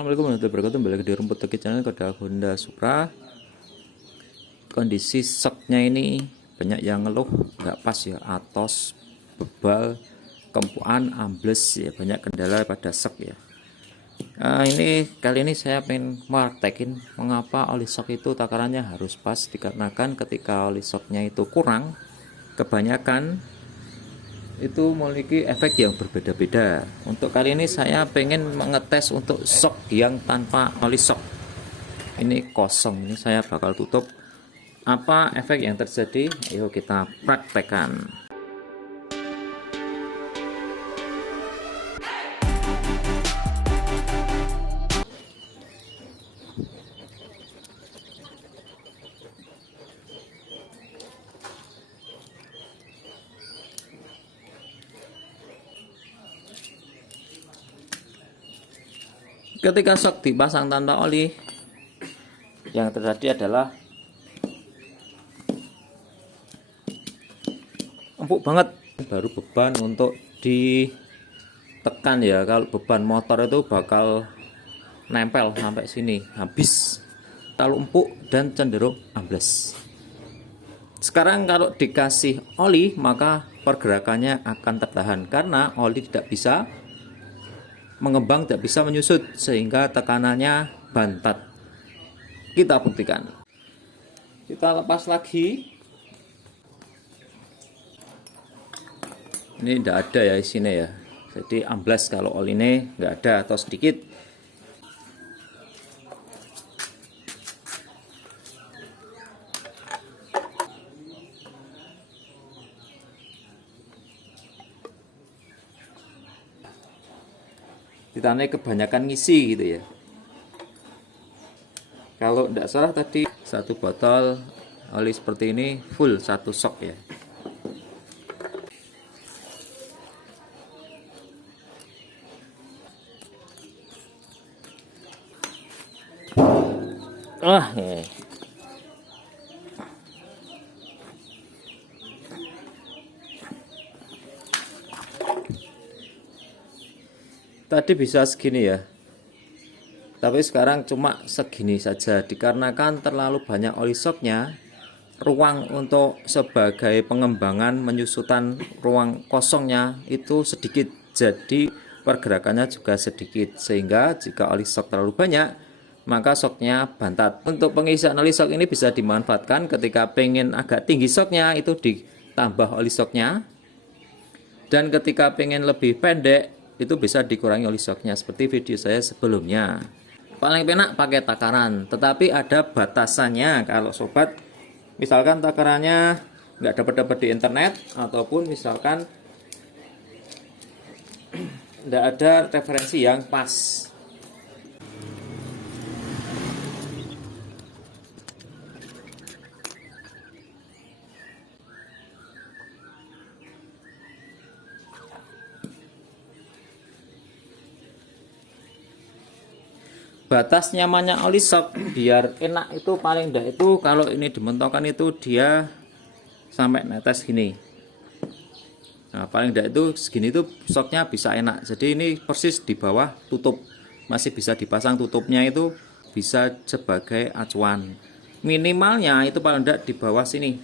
Assalamualaikum warahmatullahi wabarakatuh. Kembali lagi di Rumput Teki Channel. Pada Honda Supra, kondisi shocknya ini banyak yang ngeluh nggak pas ya, atos, bebal, kempuan, ambles ya, banyak kendala pada shock ya. Ini kali ini saya pengen praktekin mengapa oli shock itu takarannya harus pas, dikarenakan ketika oli shocknya itu kurang, kebanyakan itu memiliki efek yang berbeda-beda. Untuk kali ini saya pengen mengetes untuk shock yang tanpa oli shock. Ini kosong, ini saya bakal tutup. Apa efek yang terjadi? Ayo kita praktekkan. Ketika shock dipasang tanpa oli, yang terjadi adalah empuk banget. Baru beban untuk ditekan ya, kalau beban motor itu bakal nempel sampai sini, habis. Terlalu empuk dan cenderung ambles. Sekarang kalau dikasih oli, maka pergerakannya akan tertahan karena oli tidak bisa mengembang, tidak bisa menyusut, sehingga tekanannya bantat. Kita buktikan. Kita lepas lagi. Ini tidak ada ya isinya ya, jadi amblas kalau oli ini nggak ada atau sedikit. Ditandai kebanyakan ngisi gitu ya. Kalau tidak salah tadi satu botol oli seperti ini full satu shock ya. Ya. Tadi bisa segini ya, tapi sekarang cuma segini saja dikarenakan terlalu banyak oli shocknya. Ruang untuk sebagai pengembangan menyusutan ruang kosongnya itu sedikit, jadi pergerakannya juga sedikit, sehingga jika oli shock terlalu banyak maka shocknya bantat. Untuk pengisian oli shock ini bisa dimanfaatkan ketika pengen agak tinggi shocknya itu ditambah oli shocknya, dan ketika pengen lebih pendek itu bisa dikurangi oli shocknya seperti video saya sebelumnya. Paling enak pakai takaran, tetapi ada batasannya. Kalau sobat misalkan takarannya nggak dapat di internet, ataupun misalkan nggak ada referensi yang pas. Batas nyamannya oli shock biar enak itu paling enggak itu kalau ini dimentokkan itu dia sampai netes gini. Nah, paling enggak itu segini itu shocknya bisa enak. Jadi ini persis di bawah tutup, masih bisa dipasang tutupnya, itu bisa sebagai acuan. Minimalnya itu paling enggak di bawah sini.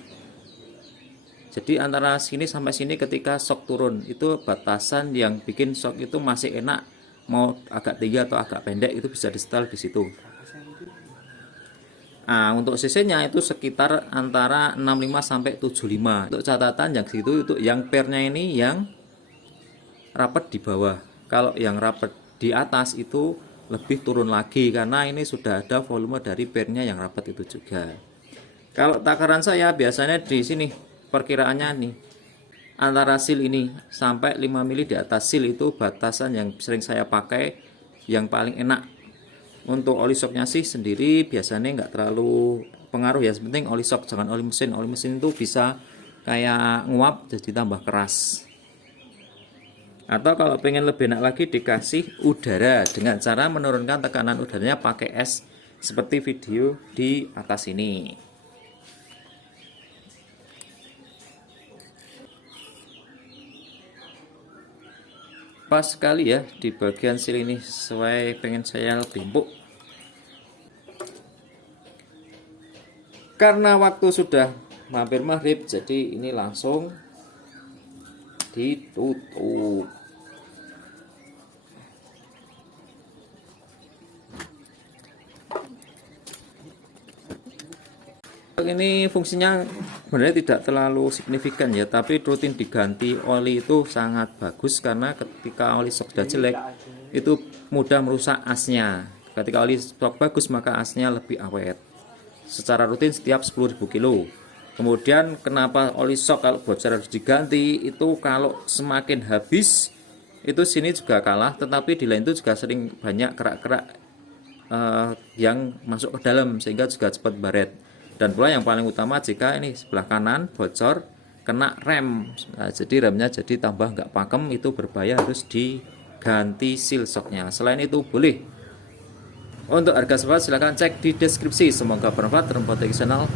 Jadi antara sini sampai sini ketika shock turun itu batasan yang bikin shock itu masih enak. Mau agak tinggi atau agak pendek itu bisa di setel di situ. Nah, untuk cc-nya itu sekitar antara 65 sampai 75. Untuk catatan yang situ itu yang pernya ini yang rapat di bawah. Kalau yang rapat di atas itu lebih turun lagi karena ini sudah ada volume dari pernya yang rapat itu juga. Kalau takaran saya biasanya di sini perkiraannya nih, antara seal ini sampai 5 mili di atas seal itu batasan yang sering saya pakai, yang paling enak. Untuk oli shocknya sih sendiri biasanya nggak terlalu pengaruh ya, penting oli shock, jangan oli mesin. Oli mesin itu bisa kayak nguap jadi tambah keras. Atau kalau pengen lebih enak lagi dikasih udara dengan cara menurunkan tekanan udaranya pakai es seperti video di atas ini. pas sekali ya di bagian seal ini, sesuai pengen saya lebih empuk. Karena waktu sudah hampir maghrib, jadi ini langsung ditutup. Ini fungsinya sebenarnya tidak terlalu signifikan ya, tapi rutin diganti oli itu sangat bagus, karena ketika oli stok sudah jelek itu mudah merusak asnya. Ketika oli stok bagus maka asnya lebih awet. Secara rutin setiap 10.000 kilo. Kemudian kenapa oli shock kalau bocor harus diganti, itu kalau semakin habis itu sini juga kalah, tetapi di lain itu juga sering banyak kerak-kerak yang masuk ke dalam sehingga juga cepat baret. Dan pula yang paling utama, jika ini sebelah kanan bocor kena rem, nah, jadi remnya jadi tambah nggak pakem, itu berbahaya, harus diganti seal shocknya. Selain itu boleh. Untuk harga sewa silahkan cek di deskripsi. Semoga bermanfaat. Terima kasih channel.